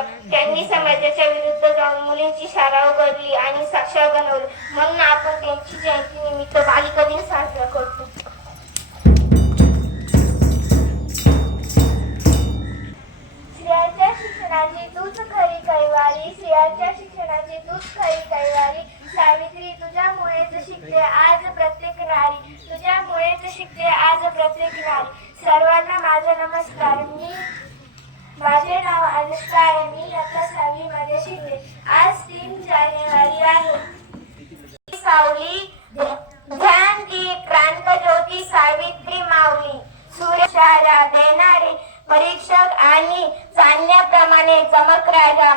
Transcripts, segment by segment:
होता. त्यांनी समाजाच्या विरुद्ध जाऊन मुलींची शाळा उघडली आणि साक्षर बनवली. म्हणून आपण त्यांची जयंती निमित्त बालिका दिन साजरा करतो. स्त्रियांच्या शिक्षणाची तूच खरी कैवारी, स्त्रियांच्या शिक्षणाची तूच खरी कैवारी. सावित्री, तुझ्यामुळेच शिकते आज प्रत्येक नारी, तुझ्यामुळेच शिकते आज प्रत्येक नारी. सर्वांना माझा नमस्कार. माझे नाव अनुष्का आहे. मी इयत्ता 6वी मध्ये शिकते. आज 3 जानेवारी आहे. सावली ध्यान दी क्रांतज्योती सावित्री माऊली, सूर्यशारा देणारे परीक्षक आणि चांदण्याप्रमाणे चमक राजा.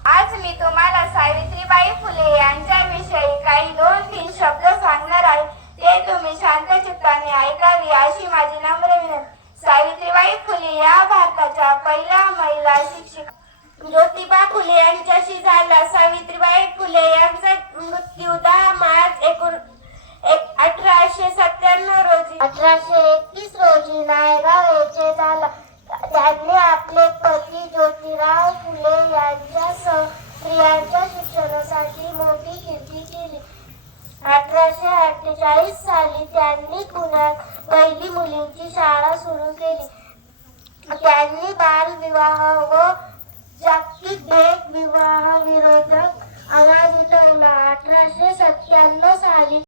आज मी तुम्हाला सावित्रीबाई फुले यांच्याविषयी काही 2-3 शब्द सांगणार आहे. ते तुम्ही शांत चित्ताने ऐकावी अशी माझी नम्र विनंती. सावित्रीबाई फुले या भारताच्या पहिल्या महिला शिक्षिका. ज्योतिबा फुले यांच्याशी झाला. सावित्रीबाई फुले यांचा मृत्यू 10 मार्च 1897 रोजी 1831 रोजी नायगाव येथे झाला. त्यांनी आपले पती ज्योतिराव फुले यांच्यासह स्त्रियांच्या शिक्षणासाठी मोठी कीर्ती केली. 1848 साली त्यांनी पुण्यात पहिली मुलींची शाळा सुरू केली. त्यांनी बालविवाह व जागतिक भेदविवाह विरोधात आवाज उठवला. 1897 साली